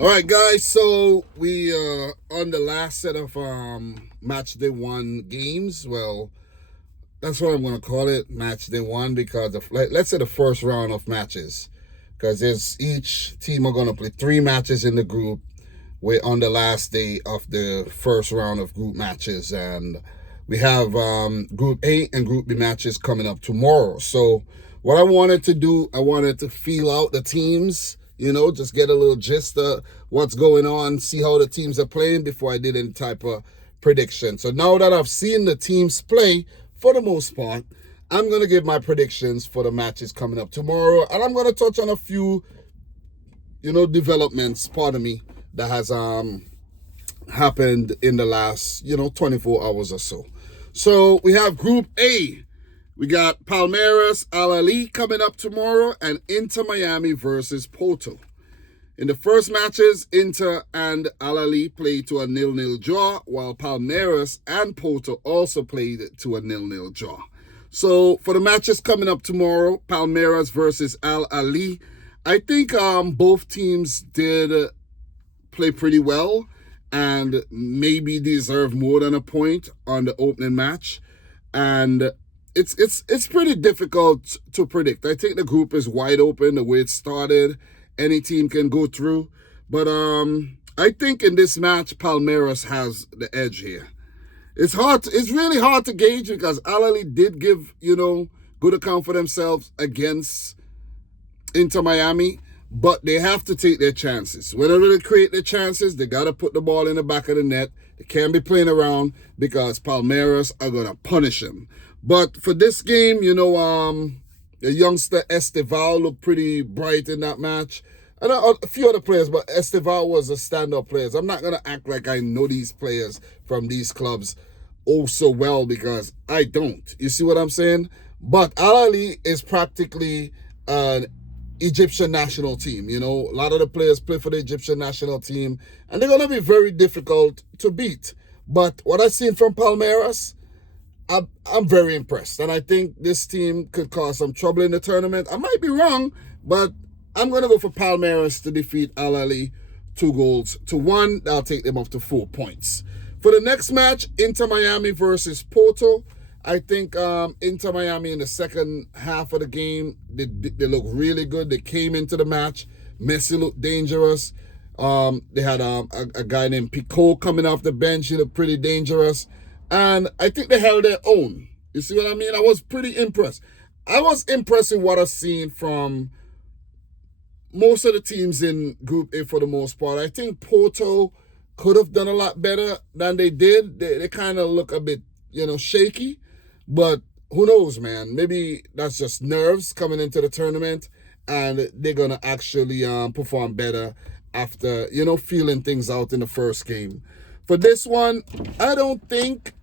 All right, guys. So we on the last set of match day one games. Well, that's what I'm gonna call it, match day one, because let's say the first round of matches, because there's each team are gonna play three matches in the group. We're on the last day of the first round of group matches, and we have Group A and Group B matches coming up tomorrow. So what I wanted to do, I wanted to feel out the teams, just get a little gist of what's going on, see how the teams are playing before I did any type of prediction. So now that I've seen the teams play, for the most part, I'm going to give my predictions for the matches coming up tomorrow, and I'm going to touch on a few, developments, pardon me, that has happened in the last, 24 hours or so. So we have Group A. We got Palmeiras, Ahly coming up tomorrow, and Inter Miami versus Porto. In the first matches, Inter and Ahly played to a 0-0 draw, while Palmeiras and Porto also played to a 0-0 draw. So for the matches coming up tomorrow, Palmeiras versus Ahly, I think both teams did play pretty well and maybe deserve more than a point on the opening match. And it's pretty difficult to predict. I think the group is wide open the way it started. Any team can go through. But I think in this match, Palmeiras has the edge here. It's really hard to gauge because Ahly did give, good account for themselves against Inter Miami. But they have to take their chances. Whenever they create their chances, they got to put the ball in the back of the net. They can't be playing around because Palmeiras are going to punish them. But for this game, the youngster Esteval looked pretty bright in that match. And a few other players, but Esteval was a stand-up player. I'm not going to act like I know these players from these clubs oh so well because I don't. You see what I'm saying? But Ahly is practically an Egyptian national team. A lot of the players play for the Egyptian national team, and they're going to be very difficult to beat. But what I've seen from Palmeiras, I'm very impressed, and I think this team could cause some trouble in the tournament. I might be wrong, but I'm going to go for Palmeiras to defeat Ahly 2-1. That'll take them up to 4 points. For the next match, Inter Miami versus Porto. I think Inter Miami in the second half of the game, they look really good. They came into the match. Messi looked dangerous. They had a guy named Pico coming off the bench. He looked pretty dangerous. And I think they held their own. You see what I mean? I was pretty impressed. I was impressed with what I've seen from most of the teams in Group A for the most part. I think Porto could have done a lot better than they did. They kind of look a bit, shaky. But who knows, man? Maybe that's just nerves coming into the tournament, and they're going to actually perform better after, feeling things out in the first game. For this one, I don't think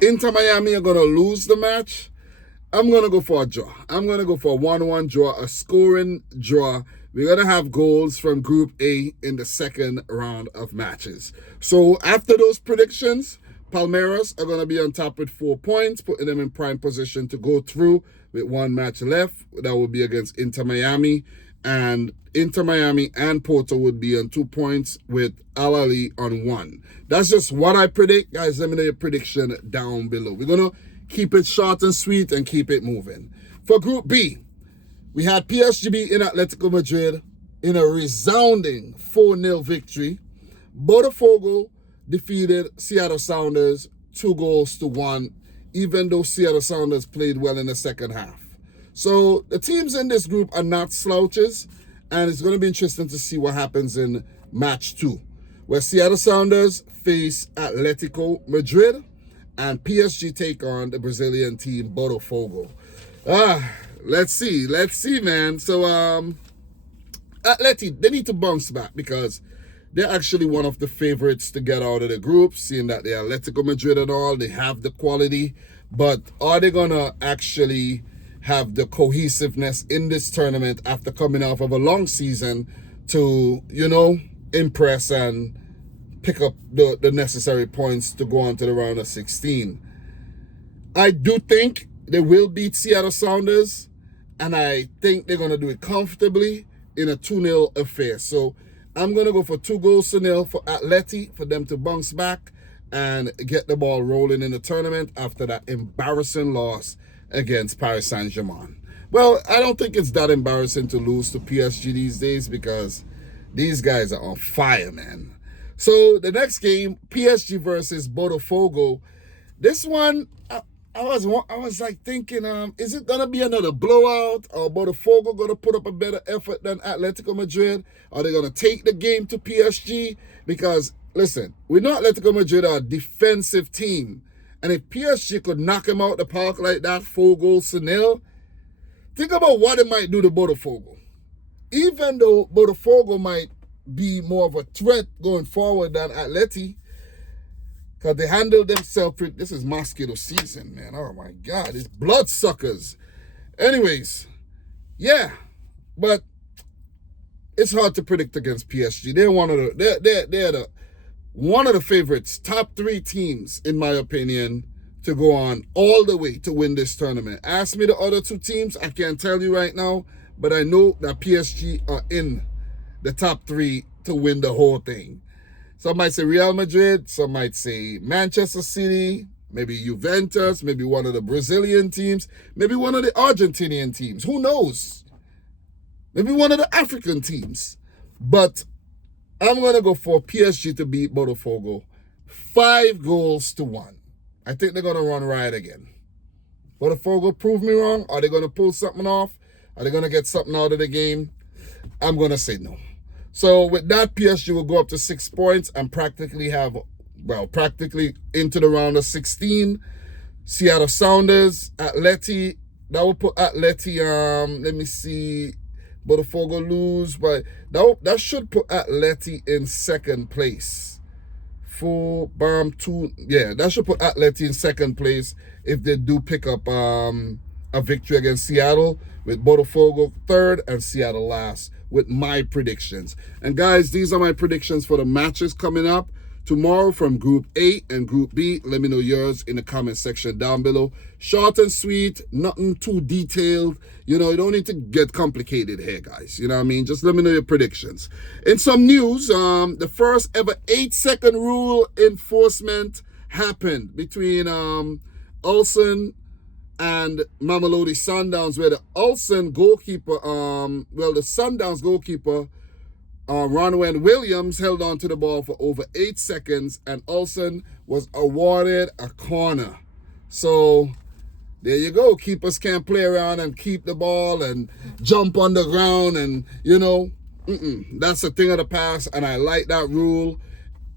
Inter Miami are going to lose the match. I'm going to go for a draw. I'm going to go for a 1-1 draw, a scoring draw. We're going to have goals from Group A in the second round of matches. So after those predictions, Palmeiras are going to be on top with 4 points, putting them in prime position to go through with one match left. That will be against Inter Miami. And Inter Miami and Porto would be on 2 points with Ahly on 1. That's just what I predict. Guys, let me know your prediction down below. We're going to keep it short and sweet and keep it moving. For Group B, we had PSG in Atletico Madrid in a resounding 4-0 victory. Botafogo defeated Seattle Sounders 2-1, even though Seattle Sounders played well in the second half. So the teams in this group are not slouches, and it's going to be interesting to see what happens in match 2, where Seattle Sounders face Atletico Madrid and PSG take on the Brazilian team Botofogo. Let's see, man. So Atleti, they need to bounce back because they're actually one of the favorites to get out of the group, seeing that they're Atletico Madrid and all. They have the quality, but are they going to actually have the cohesiveness in this tournament after coming off of a long season to, impress and pick up the necessary points to go on to the round of 16? I do think they will beat Seattle Sounders, and I think they're going to do it comfortably in a 2-0 affair. So I'm going to go for 2-0 for Atleti for them to bounce back and get the ball rolling in the tournament after that embarrassing loss against Paris Saint-Germain. Well, I don't think it's that embarrassing to lose to PSG these days because these guys are on fire, man. So the next game, PSG versus Botofogo. This one, I was like thinking, is it gonna be another blowout, or Botafogo gonna put up a better effort than Atletico Madrid? Are they gonna take the game to PSG? Because listen, we know Atletico Madrid are a defensive team, and if PSG could knock them out the park like that, 4-0, think about what it might do to Botafogo. Even though Botafogo might be more of a threat going forward than Atleti, because they handled themselves. This is mosquito season, man. Oh, my God. It's bloodsuckers. Anyways, yeah. But it's hard to predict against PSG. They're one of the favorites. Top 3 teams, in my opinion, to go on all the way to win this tournament. Ask me the other 2 teams. I can't tell you right now. But I know that PSG are in the top 3 to win the whole thing. Some might say Real Madrid, some might say Manchester City, maybe Juventus, maybe one of the Brazilian teams, maybe one of the Argentinian teams. Who knows? Maybe one of the African teams. But I'm going to go for PSG to beat Botafogo 5-1. I think they're going to run riot again. Botafogo prove me wrong? Are they going to pull something off? Are they going to get something out of the game? I'm going to say no. So with that, PSG will go up to 6 points and practically into the round of 16. Seattle Sounders, Atleti, that will put Atleti, let me see, Botafogo lose, but that should put Atleti in 2nd place. That should put Atleti in 2nd place if they do pick up a victory against Seattle, with Botafogo 3rd and Seattle last, with my predictions. And guys, these are my predictions for the matches coming up tomorrow from Group A and Group B. Let me know yours in the comment section down below. Short and sweet, nothing too detailed. You don't need to get complicated here, guys. You know what I mean? Just let me know your predictions. In some news, the first ever 8-second rule enforcement happened between Ulsan and Mamelodi Sundowns, where the Ulsan goalkeeper, the Sundowns goalkeeper, Ronwen Williams, held on to the ball for over 8 seconds, and Ulsan was awarded a corner. So there you go. Keepers can't play around and keep the ball and jump on the ground, and that's a thing of the past, and I like that rule.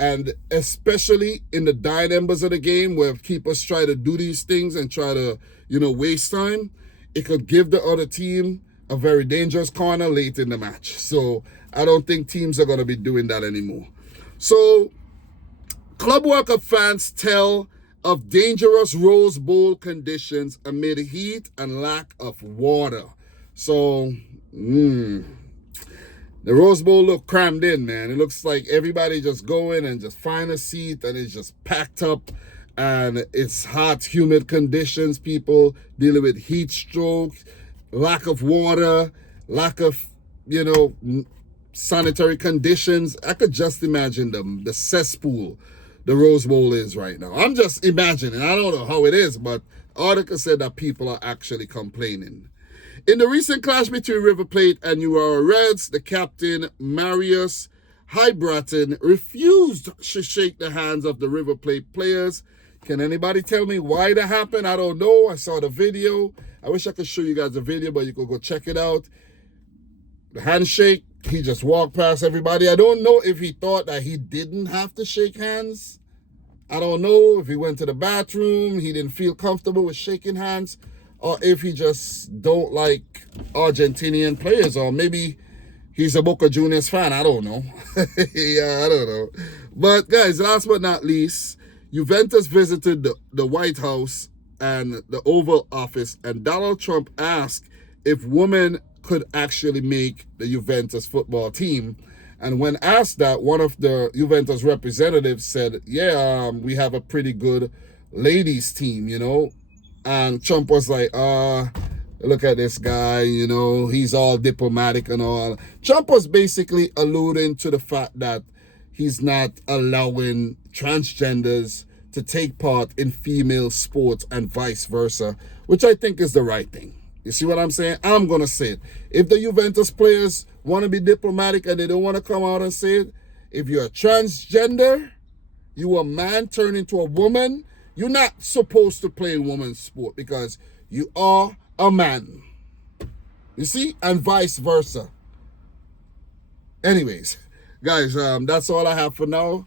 And especially in the dying embers of the game, where keepers try to do these things and try to, waste time, it could give the other team a very dangerous corner late in the match. So I don't think teams are going to be doing that anymore. So Club World Cup fans tell of dangerous Rose Bowl conditions amid heat and lack of water. So, the Rose Bowl look crammed in, man. It looks like everybody just go in and just find a seat, and it's just packed up, and it's hot, humid conditions. People dealing with heat stroke, lack of water, lack of, sanitary conditions. I could just imagine the cesspool the Rose Bowl is right now. I'm just imagining. I don't know how it is, but article said that people are actually complaining. In the recent clash between River Plate and New Era Reds, the captain, Marius Hybratton, refused to shake the hands of the River Plate players. Can anybody tell me why that happened? I don't know. I saw the video. I wish I could show you guys the video, but you could go check it out. The handshake, he just walked past everybody. I don't know if he thought that he didn't have to shake hands. I don't know if he went to the bathroom, he didn't feel comfortable with shaking hands, or if he just don't like Argentinian players, or maybe he's a Boca Juniors fan. I don't know. Yeah, I don't know. But guys, last but not least, Juventus visited the White House and the Oval Office, and Donald Trump asked if women could actually make the Juventus football team. And when asked that, one of the Juventus representatives said, we have a pretty good ladies team, And Trump was like, look at this guy, you know, he's all diplomatic and all. Trump was basically alluding to the fact that he's not allowing transgenders to take part in female sports and vice versa, which I think is the right thing. You see what I'm saying? I'm going to say it. If the Juventus players want to be diplomatic and they don't want to come out and say it, if you're a transgender, you a man turned into a woman, you're not supposed to play in women's sport because you are a man. You see? And vice versa. Anyways, guys, that's all I have for now.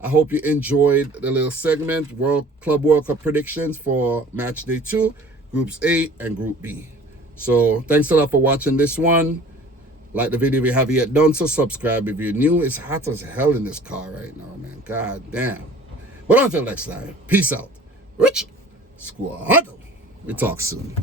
I hope you enjoyed the little segment, Club World Cup predictions for match day 2, Groups A and Group B. So thanks a lot for watching this one. Like the video if you haven't yet done so. Subscribe if you're new. It's hot as hell in this car right now, man. God damn. But until next time, peace out. Rich Squad. We talk soon.